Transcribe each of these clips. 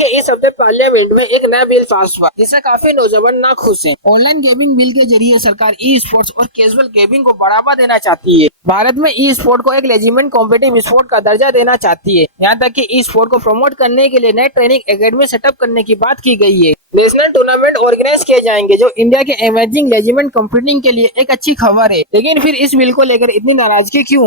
देखिए इस हफ्ते पार्लियामेंट में एक नया बिल पास हुआ जिससे काफी नौजवान नाखुश हैं। ऑनलाइन गेमिंग बिल के जरिए सरकार ई स्पोर्ट्स और कैजुअल गेमिंग को बढ़ावा देना चाहती है। भारत में ई स्पोर्ट को एक लेजिमेंट कॉम्पिटिटिव स्पोर्ट का दर्जा देना चाहती है। यहाँ तक कि ई स्पोर्ट को प्रमोट करने के लिए नए ट्रेनिंग एकेडमी सेटअप करने की बात की गई है। नेशनल टूर्नामेंट ऑर्गेनाइज किए जाएंगे जो इंडिया के इमर्जिंग लेजिमेंट कंप्यूटिंग के लिए एक अच्छी खबर है। लेकिन फिर इस बिल को लेकर इतनी नाराजगी क्यों?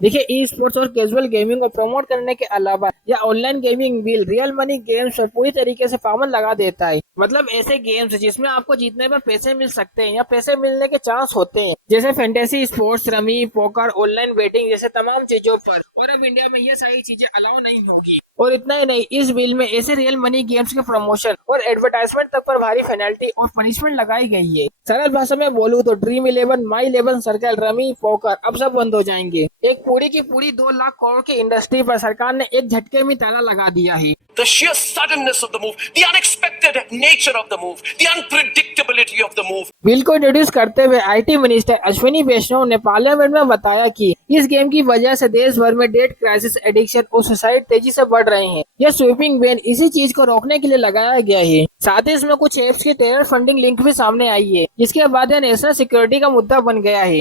देखिए ई स्पोर्ट्स और कैजुअल गेमिंग को प्रमोट करने के अलावा यह online gaming bill real money games पर पूरी तरीके से पाबंद लगा देता है। मतलब ऐसे गेम्स जिसमें आपको जीतने पर पैसे मिल सकते हैं या पैसे मिलने के चांस होते हैं, जैसे fantasy sports, rummy, poker, online betting जैसे तमाम चीजों पर। और अब इंडिया में ये सारी चीजें अलाउ नहीं होगी। और इतना ही नहीं, इस बिल में ऐसे रियल मनी गेम्स के प्रमोशन और एडवर्टाइजमेंट तक पर भारी पेनल्टी और पनिशमेंट लगाई गई है। सरल भाषा में बोलूँ तो ड्रीम 11, माई 11 सर्कल, रमी, पोकर अब सब बंद हो जाएंगे। एक पूरी की पूरी 2 लाख करोड़ की इंडस्ट्री पर सरकार ने एक झटके में ताला लगा दिया है। The sheer suddenness of the move, the unexpected nature of the move, the unpredictability of the move. Bill को इंट्रोड्यूस करते हुए आईटी मिनिस्टर अश्विनी वैष्णव ने पार्लियामेंट में बताया कि इस गेम की वजह से देश भर में डेट क्राइसिस, एडिक्शन और सुसाइड तेजी से बढ़ रहे हैं। यह स्वीपिंग बैन इसी चीज को रोकने के लिए लगाया गया है। साथ ही इसमें कुछ एप्स की टेरर फंडिंग लिंक भी सामने आई है, जिसके बाद यह नेशनल सिक्योरिटी का मुद्दा बन गया है।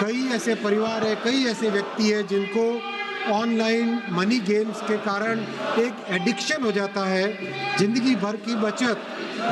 कई ऐसे परिवार है, कई ऐसे व्यक्ति है जिनको ऑनलाइन मनी गेम्स के कारण एक एडिक्शन हो जाता है। जिंदगी भर की बचत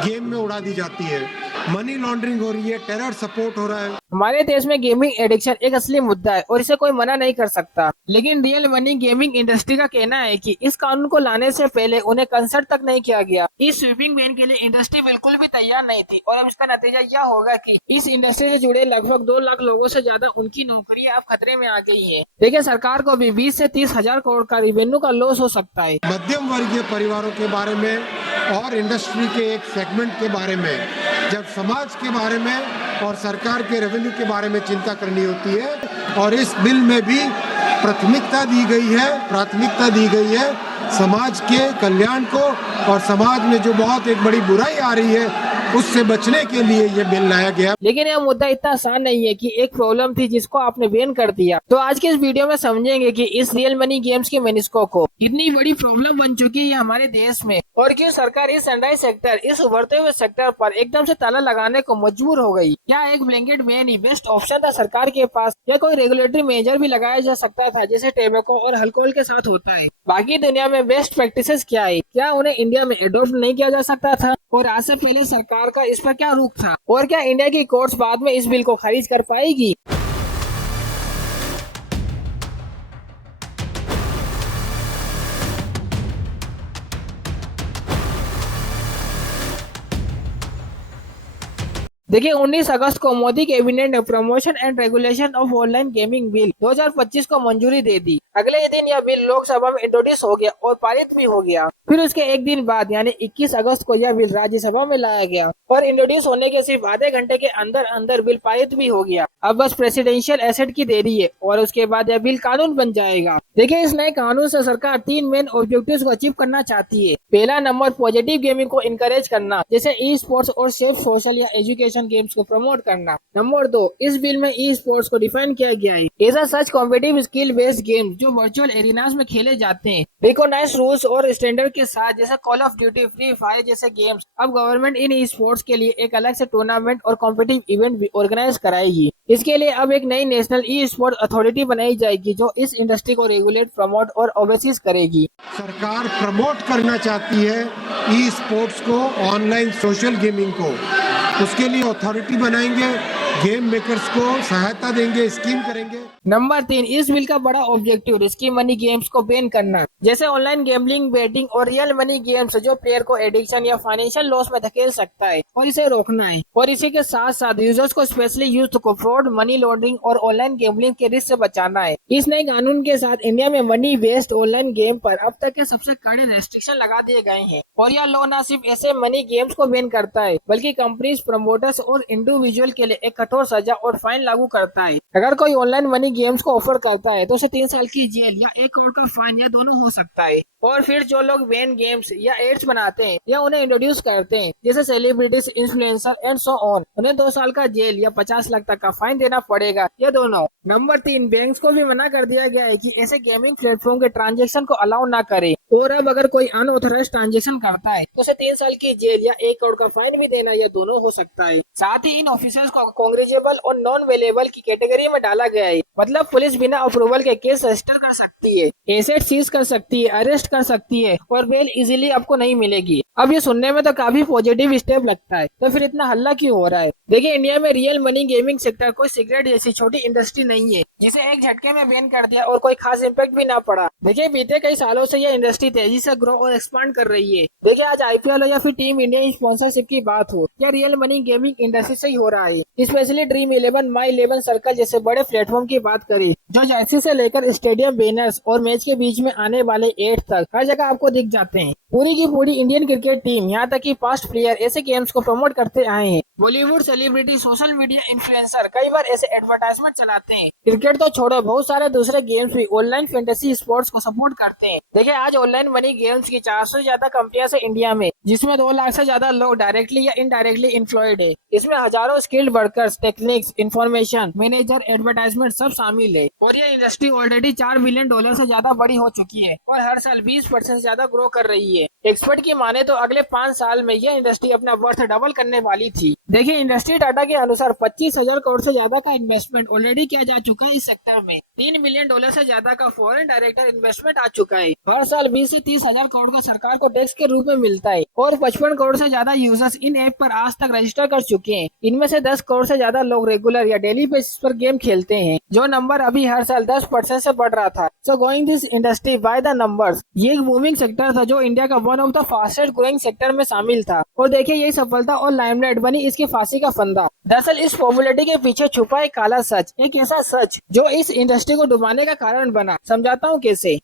गेम में उड़ा दी जाती है। मनी लॉन्ड्रिंग हो रही है, टेरर सपोर्ट हो रहा है। हमारे देश में गेमिंग एडिक्शन एक असली मुद्दा है और इसे कोई मना नहीं कर सकता। लेकिन रियल मनी गेमिंग इंडस्ट्री का कहना है कि इस कानून को लाने से पहले उन्हें कंसल्ट तक नहीं किया गया। इस स्वीपिंग बैन के लिए इंडस्ट्री बिल्कुल भी तैयार नहीं थी और अब इसका नतीजा यह होगा कि इस इंडस्ट्री से जुड़े लगभग 2 लाख लोगों से ज्यादा उनकी नौकरियां अब खतरे में आ गई है। देखिए सरकार को भी 20 से 30 हजार करोड़ का रेवेन्यू का लॉस हो सकता है। मध्यम वर्गीय परिवारों के बारे में और इंडस्ट्री के एक सेगमेंट के बारे में, जब समाज के बारे में और सरकार के रेवेन्यू के बारे में चिंता करनी होती है। और इस बिल में भी प्राथमिकता दी गई है समाज के कल्याण को, और समाज में जो बहुत एक बड़ी बुराई आ रही है उससे बचने के लिए ये बिल लाया गया। लेकिन यह मुद्दा इतना आसान नहीं है कि एक प्रॉब्लम थी जिसको आपने बैन कर दिया। तो आज के इस वीडियो में समझेंगे कि इस रियल मनी गेम्स के मेनिस्को को कितनी बड़ी प्रॉब्लम बन चुकी है हमारे देश में, और क्यों सरकार इस सनराइज सेक्टर, इस उभरते हुए सेक्टर पर एकदम से ताला लगाने को मजबूर हो गई। क्या एक ब्लैंकेट बैन ही बेस्ट ऑप्शन था सरकार के पास, या कोई रेगुलेटरी मेजर भी लगाया जा सकता था जैसे टेबेको और अल्कोहल के साथ होता है? बाकी दुनिया में बेस्ट प्रैक्टिसेस क्या है, क्या उन्हें इंडिया में एडॉप्ट नहीं किया जा सकता था? और आज से पहले सरकार का इस पर क्या रुख था? और क्या इंडिया की कोर्ट्स बाद में इस बिल को खारिज कर पाएगी? देखिए 19 अगस्त को मोदी कैबिनेट ने promotion and regulation of online gaming bill 2025 को मंजूरी दे दी। अगले ही दिन यह बिल लोकसभा में इंट्रोड्यूस हो गया और पारित भी हो गया। फिर उसके एक दिन बाद यानी 21 अगस्त को यह बिल राज्यसभा में लाया गया और इंट्रोड्यूस होने के सिर्फ आधे घंटे के अंदर अंदर बिल पारित भी हो गया। अब बस प्रेसिडेंशियल एसेट की देरी है और उसके बाद यह बिल कानून बन जाएगा। देखिए इस नए कानून से सरकार 3 मेन ऑब्जेक्टिव्स को अचीव करना चाहती है। पहला नंबर, पॉजिटिव गेमिंग को इनकरेज करना, जैसे ई स्पोर्ट्स और सेफ सोशल या एजुकेशन गेम्स को प्रमोट करना। नंबर 2, इस बिल में ई स्पोर्ट्स को डिफाइन किया गया है as such competitive skill based game जो वर्चुअल एरिनास में खेले जाते हैं, रिकॉग्नाइज्ड रूल्स और स्टैंडर्ड के साथ, जैसे call of duty, free fire जैसे गेम्स। अब गवर्नमेंट इन ई स्पोर्ट्स के लिए एक अलग से टूर्नामेंट और कॉम्पिटिटिव इवेंट भी ऑर्गेनाइज कराएगी। इसके लिए अब एक नई नेशनल ई स्पोर्ट्स अथॉरिटी बनाई जाएगी जो इस इंडस्ट्री को रेगुलेट, प्रमोट और ओवरसीज करेगी। सरकार प्रमोट करना चाहती है ई स्पोर्ट्स को, ऑनलाइन सोशल गेमिंग को। उसके लिए अथॉरिटी बनाएंगे गेम मेकर्स को सहायता देंगे, स्कीम करेंगे। नंबर 3, इस बिल का बड़ा ऑब्जेक्टिव रिस्की मनी गेम्स को बैन करना, जैसे ऑनलाइन गैम्बलिंग, बेटिंग और रियल मनी गेम्स जो प्लेयर को एडिक्शन या फाइनेंशियल लॉस में धकेल सकता है, और इसे रोकना है। और इसी के साथ साथ यूजर्स को स्पेशली यूथ को फ्रॉड, मनी लॉन्ड्रिंग और ऑनलाइन गैम्बलिंग के रिस्क से बचाना है। इस नए कानून के साथ इंडिया में मनी बेस्ड ऑनलाइन गेम पर अब तक के सबसे कड़े रेस्ट्रिक्शन लगा दिए गए हैं। और यह लॉ न सिर्फ ऐसे मनी गेम्स को बैन करता है, बल्कि कंपनीज, प्रमोटर्स और इंडिविजुअल के लिए एक कठोर सजा और फाइन लागू करता है। अगर कोई ऑनलाइन मनी गेम्स को ऑफर करता है तो उसे 3 साल की जेल या 1 करोड़ का फाइन या दोनों हो सकता है। और फिर जो लोग बैन गेम्स या एड्स बनाते हैं या उन्हें इंट्रोड्यूस करते हैं, जैसे celebrities, influencer and so on, उन्हें 2 साल का जेल या 50 लाख तक का फाइन देना पड़ेगा, ये दोनों। नंबर 3, बैंक्स को भी मना कर दिया गया है कि ऐसे गेमिंग प्लेटफॉर्म के ट्रांजेक्शन को अलाउ ना करे। और अब अगर कोई अनऑथराइज्ड ट्रांजेक्शन करता है तो उसे 3 साल की जेल या 1 करोड़ का फाइन भी देना, या दोनों हो सकता है। साथ ही इन ऑफिसर्स को कॉन्ग्रेजेबल और नॉन अवेलेबल की कैटेगरी में डाला गया है। मतलब पुलिस बिना अप्रूवल के केस रजिस्टर कर सकती है, एसेट सीज कर सकती है, अरेस्ट कर सकती है, और बेल इजीली आपको नहीं मिलेगी। अब ये सुनने में तो काफी पॉजिटिव स्टेप लगता है, तो फिर इतना हल्ला क्यों हो रहा है? देखिए, इंडिया में रियल मनी गेमिंग सेक्टर कोई सिगरेट जैसी छोटी इंडस्ट्री नहीं है जिसे एक झटके में बैन कर दिया और कोई खास इम्पैक्ट भी ना पड़ा। देखिए, बीते कई सालों से ये इंडस्ट्री तेजी से ग्रो और एक्सपांड कर रही है। देखिए, आज आईपीएल हो या फिर टीम इंडिया स्पॉन्सरशिप की बात हो, या रियल मनी गेमिंग इंडस्ट्री से ही हो रहा है। स्पेशली ड्रीम 11, माई 11 सर्कल जैसे बड़े प्लेटफॉर्म की बात करें, जो जर्सी से लेकर स्टेडियम बैनर्स और मैच के बीच में आने वाले एड तक हर जगह आपको दिख जाते हैं। पूरी की पूरी इंडियन क्रिकेट टीम, यहाँ तक कि पास्ट प्लेयर ऐसे गेम्स को प्रमोट करते आए हैं। Bollywood celebrity, social media influencer कई बार ऐसे एडवर्टाइजमेंट चलाते हैं। क्रिकेट तो छोड़ो, बहुत सारे दूसरे गेम्स भी ऑनलाइन फैंटेसी स्पोर्ट्स को सपोर्ट करते हैं। देखिए, आज ऑनलाइन मनी गेम्स की 400 से ज्यादा कंपनियां हैं इंडिया में, जिसमें 2 लाख से ज्यादा लोग डायरेक्टली या इनडायरेक्टली एम्प्लॉयड है। इसमें हजारों skilled workers, techniques, information manager, advertisement सब शामिल है। और ये इंडस्ट्री ऑलरेडी $4 बिलियन से ज्यादा बड़ी हो चुकी है और हर साल 20% से ज्यादा ग्रो कर रही है। एक्सपर्ट की माने तो अगले 5 साल में यह इंडस्ट्री अपना वर्थ डबल करने वाली थी। देखिए, इंडस्ट्री डाटा के अनुसार 25,000 करोड़ से ज्यादा का इन्वेस्टमेंट ऑलरेडी किया जा चुका है इस सेक्टर में। $3 बिलियन से ज्यादा का फॉरेन डायरेक्टर इन्वेस्टमेंट आ चुका है। हर साल 20 से 30,000 करोड़ का सरकार को टैक्स के रूप में मिलता है। और 55 करोड़ से ज्यादा यूजर्स इन ऐप पर आज तक रजिस्टर कर चुके हैं। इनमें से 10 करोड़ से ज्यादा लोग रेगुलर या डेली बेसिस पर गेम खेलते हैं, जो नंबर अभी हर साल 10% से बढ़ रहा था। So going this industry by the numbers, ये एक बूमिंग सेक्टर था जो इंडिया का one of the fastest growing sector में शामिल था। और देखिए, यही सफलता और लाइमलाइट बनी इसकी फांसी का फंदा। दरअसल इस पॉपुलैरिटी के पीछे छुपा एक काला सच, एक ऐसा सच जो इस इंडस्ट्री को डुबाने का कारण बना। समझाता हूँ कैसे।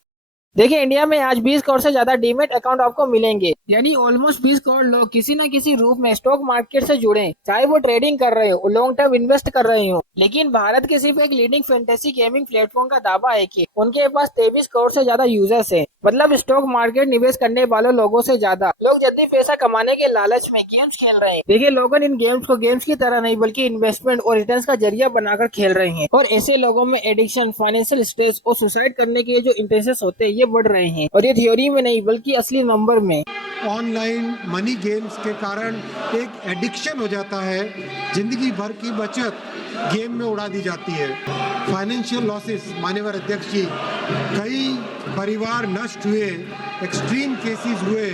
देखिए, इंडिया में आज 20 करोड़ से ज्यादा डीमेट अकाउंट आपको मिलेंगे, यानी ऑलमोस्ट 20 करोड़ लोग किसी न किसी रूप में स्टॉक मार्केट से जुड़े, चाहे वो ट्रेडिंग कर रहे हो, लॉन्ग टर्म इन्वेस्ट कर रहे हो। लेकिन भारत के सिर्फ एक लीडिंग फैंटेसी गेमिंग प्लेटफॉर्म का दावा है कि उनके पास 23 करोड़ से ज्यादा यूजर्स है। मतलब स्टॉक मार्केट निवेश करने वाले लोगों से ज्यादा लोग जल्दी पैसा कमाने के लालच में गेम्स खेल रहे हैं। देखिए, लोग इन गेम्स को गेम्स की तरह नहीं बल्कि इन्वेस्टमेंट और रिटर्न का जरिया बनाकर खेल रहे हैं। और ऐसे लोगों में एडिक्शन, फाइनेंशियल स्ट्रेस और सुसाइड करने के जो इंटेंशन होते हैं, ये बढ़ रहे हैं। और ये थ्योरी में नहीं बल्कि असली नंबर में। ऑनलाइन मनी गेम्स के कारण एक एडिक्शन हो जाता है, जिंदगी भर की बचत गेम में उड़ा दी जाती है। फाइनेंशियल लॉसेस, माननीय अध्यक्ष जी, कई परिवार नष्ट हुए, एक्सट्रीम केसेस हुए,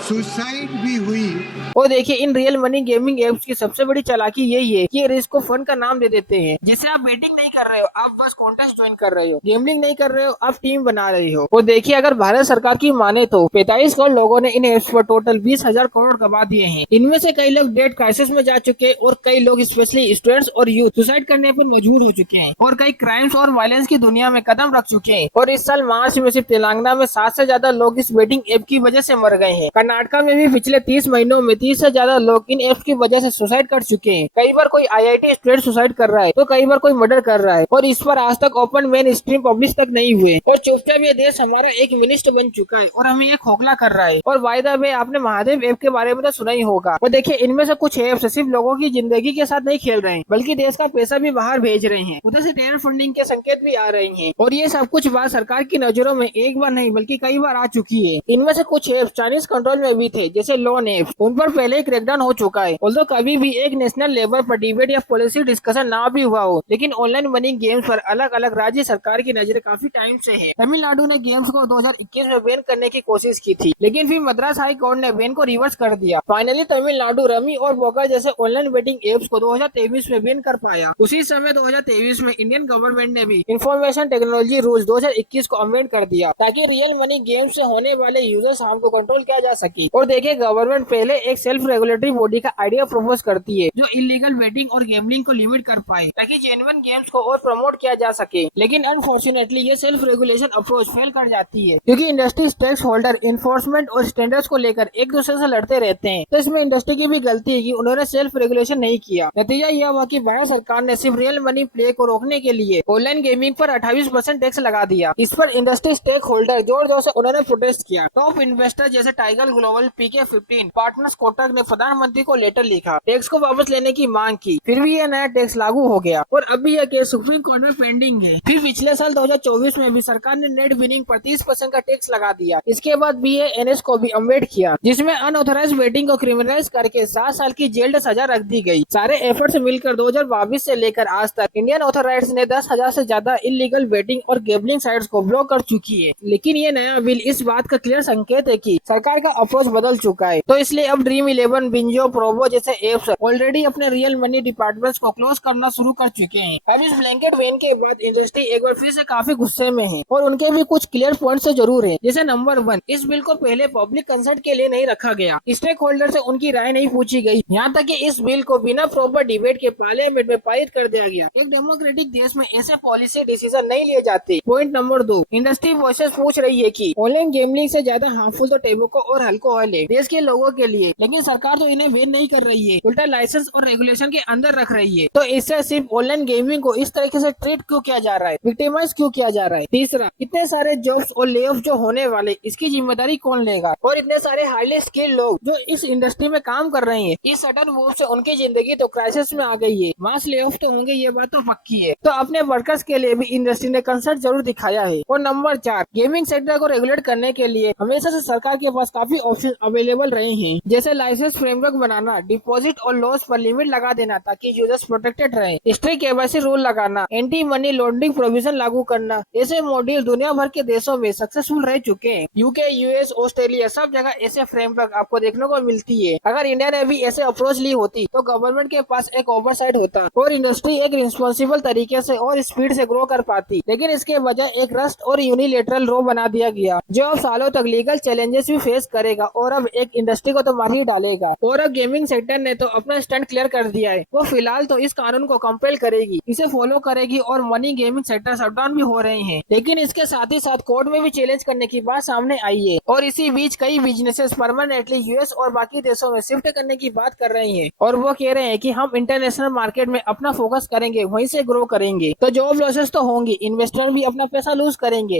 सुसाइड भी हुई। और देखिए, in real money gaming apps की सबसे बड़ी चालाकी यही है कि रिस्क को फन का नाम दे देते हैं। जैसे आप बेटिंग नहीं कर रहे हो, आप बस कॉन्टेस्ट ज्वाइन कर रहे हो। गैम्बलिंग नहीं कर रहे हो, आप टीम बना रहे हो। और देखिए, अगर भारत सरकार की माने तो 45 करोड़ लोगों ने इन एप्स पर टोटल 20,000 करोड़ गवा दिए हैं। इनमें से कई लोग डेट क्राइसिस में जा चुके हैं और कई लोग स्पेशली स्टूडेंट्स और यूथ सुसाइड करने पर मजबूर हो चुके हैं और कई क्राइम्स और वायलेंस की दुनिया में कदम रख चुके हैं। और इस साल मार्च में सिर्फ तेलंगाना में 7 से ज्यादा लोग इस बेटिंग ऐप की वजह से मर गए हैं। कर्नाटका में भी पिछले 30 महीनों में 30 से ज्यादा लोग इन ऐप्स की वजह से सुसाइड कर चुके हैं। कई बार कोई आईआईटी स्टूडेंट सुसाइड कर रहा है तो कई बार कोई मर्डर कर रहा है, और इस पर आज तक ओपन मेन स्ट्रीम पब्लिश तक नहीं हुए। और चुपचाप ये देश हमारा एक मिनिस्टर बन चुका है और हमें ये खोखला कर रहा है। और वायदा में आपने महादेव ऐप के बारे में तो सुना ही होगा। और देखिए, इनमें से कुछ ऐप्स सिर्फ लोगों की जिंदगी के साथ नहीं खेल रहे हैं बल्कि देश का पैसा भी बाहर भेज रहे हैं। उधर से टेरर फंडिंग के संकेत भी आ रहे हैं। और ये सब कुछ बात सरकार की नजरों में एक बार नहीं बल्कि कई बार आ चुकी है। इनमें से कुछ ऐप्स चाइनीज कंट्रोल में में भी थे, जैसे लोन ऐप, उन पर पहले ही क्रैकडाउन हो चुका है। ऑल्दो कभी भी एक नेशनल लेवल पर डिबेट या पॉलिसी डिस्कशन ना भी हुआ हो, लेकिन ऑनलाइन मनी गेम्स पर अलग अलग राज्य सरकार की नजर काफी टाइम से है। तमिलनाडु ने गेम्स को 2021 में बैन करने की कोशिश की थी, लेकिन फिर मद्रास हाई कोर्ट ने बैन को रिवर्स कर दिया। फाइनली तमिलनाडु रमी और पोकर जैसे ऑनलाइन बेटिंग एप्स को 2023 में बैन कर पाया। उसी समय 2023 में इंडियन गवर्नमेंट ने भी इंफॉर्मेशन टेक्नोलॉजी रूल्स 2021 को अमेंड कर दिया, ताकि रियल मनी गेम्स से होने वाले यूजर्स हार्म को कंट्रोल किया जा सके। और देखिए, गवर्नमेंट पहले एक सेल्फ रेगुलेटरी बॉडी का आइडिया प्रपोज करती है, जो इलीगल बेटिंग और गैम्बलिंग को लिमिट कर पाए, ताकि जेन्युइन गेम्स को और प्रमोट किया जा सके। लेकिन अनफॉर्चुनेटली ये सेल्फ रेगुलेशन अप्रोच फेल कर जाती है, क्योंकि इंडस्ट्री स्टेक होल्डर इन्फोर्समेंट और स्टैंडर्ड्स को लेकर एक दूसरे से लड़ते रहते हैं। तो इसमें इंडस्ट्री की भी गलती है कि उन्होंने सेल्फ रेगुलेशन नहीं किया। नतीजा यह हुआ कि भारत सरकार ने सिर्फ रियल मनी प्ले को रोकने के लिए ऑनलाइन गेमिंग पर 28% टैक्स लगा दिया। इस पर इंडस्ट्री स्टेक होल्डर जोर जोर से उन्होंने प्रोटेस्ट किया। टॉप इन्वेस्टर जैसे tiger global, PK15 partners, Kotak ने प्रधानमंत्री को लेटर लिखा, टैक्स को वापस लेने की मांग की। फिर भी यह नया टैक्स लागू हो गया और अभी यह केस सुप्रीम कोर्ट में पेंडिंग है। फिर पिछले साल 2024 में भी सरकार ने नेट विनिंग पर 30% का टैक्स लगा दिया। इसके बाद BANS को भी अमेंड किया, जिसमें अनऑथराइज बेटिंग को क्रिमिनलाइज करके 7 साल की जेल सजा रख दी गई। सारे एफर्ट्स मिलकर 2022 से लेकर आज तक इंडियन ऑथराइज ने 10,000 से ज्यादा इलीगल बेटिंग और गैम्बलिंग साइट्स को ब्लॉक कर चुकी है। लेकिन ये नया बिल इस बात का क्लियर संकेत है कि सरकार का अप्रोच बदल चुका है। तो इसलिए अब Dream11, बिंजो, प्रोबो जैसे एप्स ऑलरेडी अपने रियल मनी डिपार्टमेंट्स को क्लोज करना शुरू कर चुके हैं। अब इस ब्लैंकेट बैन के बाद इंडस्ट्री एक बार फिर से काफी गुस्से में है और उनके भी कुछ क्लियर पॉइंट्स से जरूर है। जैसे नंबर 1, इस बिल को पहले पब्लिक कंसल्ट के लिए नहीं रखा गया, स्टेक होल्डर से उनकी राय नहीं पूछी गई, यहाँ तक कि इस बिल को बिना प्रॉपर डिबेट के पार्लियामेंट में पारित कर दिया गया। एक डेमोक्रेटिक देश में ऐसे पॉलिसी डिसीजन नहीं लिए जाते। पॉइंट नंबर 2, इंडस्ट्री वॉइसेस पूछ रही है कि ऑनलाइन गेमलिंग से ज्यादा हार्मफुल तो टेबको और अल्कोहल है देश के लोगों के लिए, लेकिन सरकार तो इन्हें बैन नहीं कर रही है, उल्टा लाइसेंस और रेगुलेशन के अंदर रख रही है। तो इससे सिर्फ ऑनलाइन गेमिंग को इस तरीके से ट्रीट क्यों किया जा रहा है, विक्टिमाइज क्यों किया जा रहा है। तीसरा, इतने सारे जॉब्स और ले ऑफ जो होने वाले, इसकी जिम्मेदारी कौन लेगा। और इतने सारे हाईली स्किल्ड लोग जो इस इंडस्ट्री में काम कर रहे हैं, इस सडन मूव से उनकी जिंदगी तो क्राइसिस में आ गई है। मास ले ऑफ तो होंगे, ये बात तो पक्की है। तो अपने वर्कर्स के लिए भी इंडस्ट्री ने कंसर्न जरूर दिखाया है। और नंबर 4, गेमिंग सेक्टर को रेगुलेट करने के लिए हमेशा से सरकार के पास काफी ऑप्शन अवेलेबल रहे हैं, जैसे लाइसेंस फ्रेमवर्क बनाना, डिपॉजिट और लॉस पर लिमिट लगा देना ताकि यूजर्स प्रोटेक्टेड रहे, स्ट्रिक्ट KYC रूल लगाना, एंटी मनी लॉन्ड्रिंग प्रोविजन लागू करना। ऐसे मॉड्यूल दुनिया भर के देशों में सक्सेसफुल रह चुके हैं। UK, US, ऑस्ट्रेलिया सब जगह ऐसे फ्रेमवर्क आपको देखने को मिलती है। अगर इंडिया ने भी ऐसे अप्रोच ली होती तो गवर्नमेंट के पास एक ओवरसाइट होता और इंडस्ट्री एक रिस्पॉन्सिबल तरीके से और स्पीड से ग्रो कर पाती। लेकिन इसके बजाय एक रस्ट और यूनिलेटरल रो बना दिया गया, जो अब सालों तक लीगल चैलेंजेस भी फेस करेगा और अब एक इंडस्ट्री को तो मार ही डालेगा। और अब गेमिंग सेक्टर ने तो अपना स्टैंड क्लियर कर दिया है। वो फिलहाल तो इस कानून को कंपेल करेगी, इसे फॉलो करेगी और मनी गेमिंग सेक्टर शटडाउन भी हो रहे हैं। लेकिन इसके साथ ही साथ कोर्ट में भी चैलेंज करने की बात सामने आई है और इसी बीच कई बिजनेसेस परमानेंटली US और बाकी देशों में शिफ्ट करने की बात कर रहे हैं और वो कह रहे हैं कि हम इंटरनेशनल मार्केट में अपना फोकस करेंगे, वहीं से ग्रो करेंगे। तो जॉब लॉसेस तो होंगी, इन्वेस्टर भी अपना पैसा लूज करेंगे।